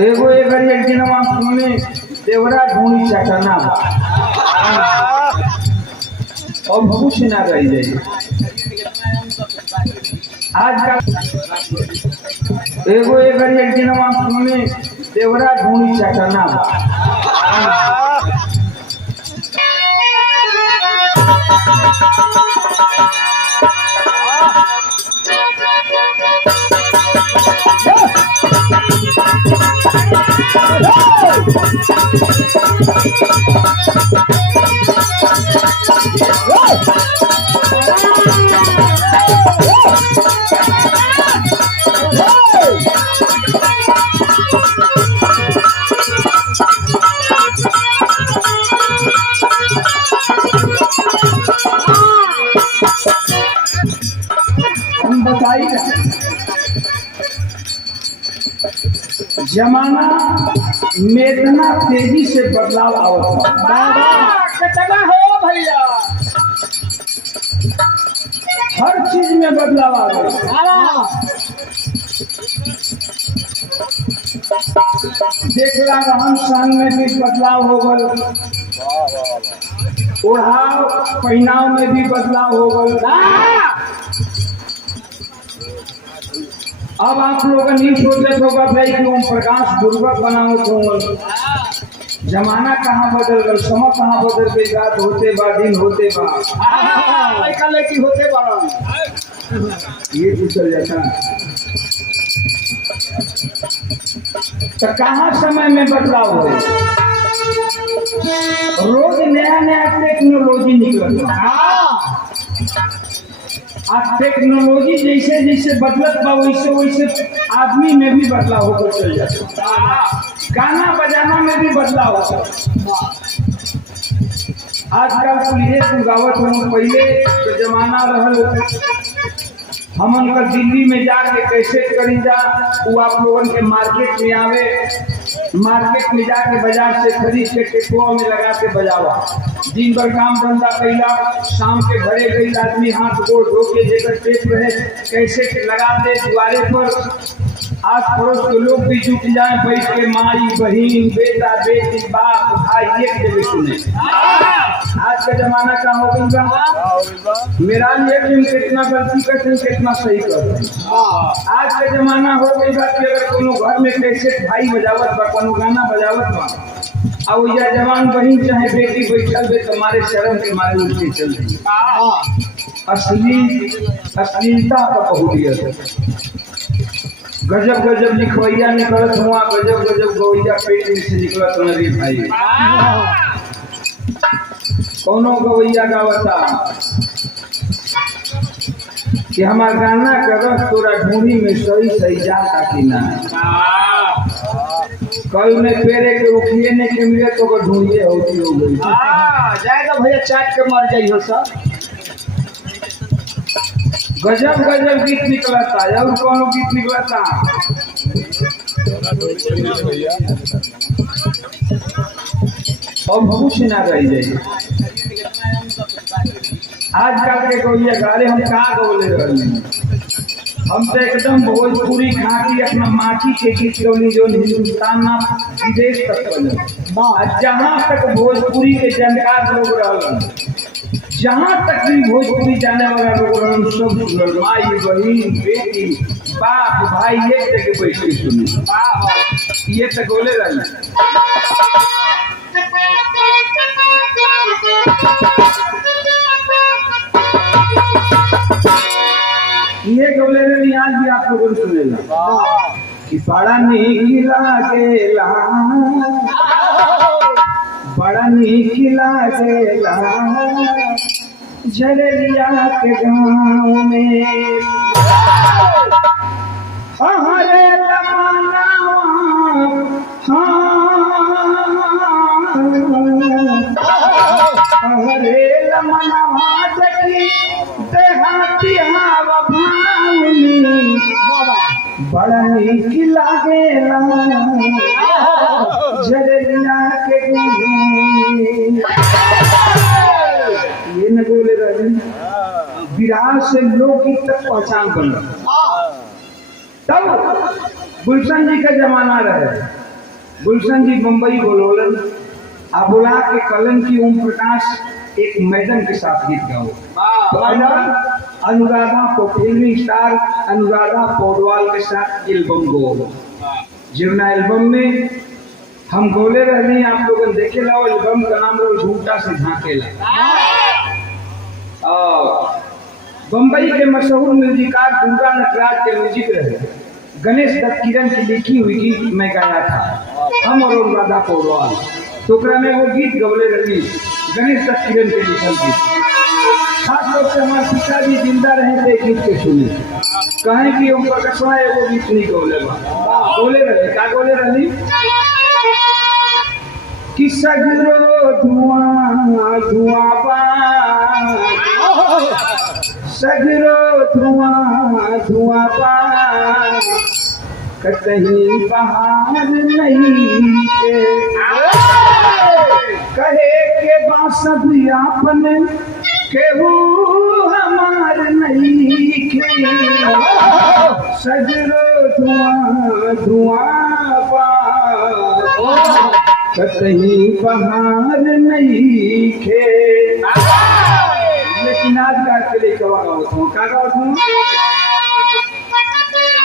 एगो एक दिनवा सुने देवरा ढूंढी चटना अब कुछ ना रह जाए। आजकल एगो एक दिनवा सुने देवरा ढूंढी चटना हम बताइए जमाना में इतना तेजी से बदलाव आवता हो भैया हर चीज में बदलाव आ गया। देखला रहन सहन में भी बदलाव हो गल, ओढ़ाव पहनाव में भी बदलाव हो गल। अब आप लोग नहीं सोचते होगा भाई कि ओम प्रकाश दुर्गत बनाओ तो जमाना कहाँ बदल गल, समय कहाँ बदल गई, रात होते बा दिन होते बा लेकिन होते बड़ा ये पूछल जाता। तो कहाँ समय में बदलाव हो, रोज नया नया टेक्नोलॉजी निकल। आज टेक्नोलॉजी जैसे जैसे बदलत बा वैसे वैसे आदमी में भी बदलाव होकर चल जाता, गाना बजाना में भी बदलाव होता। आजकल पुलिस गावत हम पहले तो जमाना रहल हमन का दिल्ली में जाके कैसे करी जा, वो आप लोगन के मार्केट में आवे, मार्केट में जाके बाजार से खरीद के टेपुआ में लगा के बजावा। दिन भर काम धंधा कैला, शाम के घरे गई आदमी हाथ गोड़ धो के जेकर टेप रहे कैसे लगा दे द्वारे पर। आस पड़ोस के लोग भी जुट जाए बैठ के, माई बहन बेटा बेटी बाप भाई एक जगह सुने। आज का जमाना का हो गया मेरा ये कितना गलती करते कितना सही करते। आज का जमाना हो गई बा कि अगर कोनो घर में कैसे भाई बजावत बा, कोनो गाना बजावत बा और या जवान बहन चाहे बेटी बैठल बे तुम्हारे शर्म के मारे उल्टे चल रही। अश्लीलता का बहुलियत, गजब गजब लिखवैया निकलत हुआ, गजब गजब गवैया पेट में से निकलत रे भाई। कोनो गवैया गावता कि हमार गाना का रस तोरा ढूंढी में सही सही जाता कि ना, कल में पेरे के उठिए ने के मिले तो ढूंढिए होती हो गई। जाएगा भैया चाट के मर जाइए हो सब। गजब गजब गीत निकलता है और कौन गीत निकलता अब कुछ ना रह जाए। आजकल के गौया गारे हम कहाँ गौले रहे, हम तो एकदम भोजपुरी खाती अपना माटी के गीत गौली जो हिंदुस्तान ना विदेश तक बने। जहाँ तक भोजपुरी के जानकार लोग रह, जहाँ तक भी भोजपुरी जाने वाला लोग सब सुनल, माई बहन बेटी बाप भाई एक जगह बैठ के सुने। ये तो बोले रहे ये बोले रहे आज भी आप लोगों ने सुनेला कि बड़ा नीक लागेला, बड़ा नीक लागेला झरलिया के गाँव में। हरे लमनावा हरे लमनावा जगी देहाती हवा भावनी, बड़ा नीक लागेला झरलिया के गाँव में। ये न बोले रहे विराट से लोकगीत तक पहचान बन। तब गुलशन जी का जमाना रहे, गुलशन जी बम्बई बोलोलन आ बुला के कलन की ओम प्रकाश एक मैडम के साथ गीत गाओ। तो अनुराधा फिल्मी स्टार अनुराधा पौडवाल के साथ एल्बम गो जीवना एल्बम में हम गोले रहनी आप लोगन देखे लाओ। एल्बम का नाम रो झूठा से झांकेला। और बम्बई के मशहूर म्यूजिकार दुर्गा नटराज के म्यूजिक रहे। गणेश दत्त किरण की लिखी हुई गीत मैं गाया था हम और अनुराधा पौडवाल। टुकड़ा में वो गीत गौले रही गणेश दत्त किरण के लिखल गीत। खास तौर से हमारे पिताजी जिंदा रहे थे गीत के सुने कहें कि ओम प्रकाशवा एगो गीत नहीं गौले गोले रहे का गोले रही कि सगरो धुआं धुआं बा सगरो धुआं धुआं बा कहीं बहार नहीं के कहे के बासब आपन केहू हमार नहीं के सगरो धुआं धुआं बा कहीं बहार नहीं खे। लेकिन आज का के लिए क्या गाओ का गाओ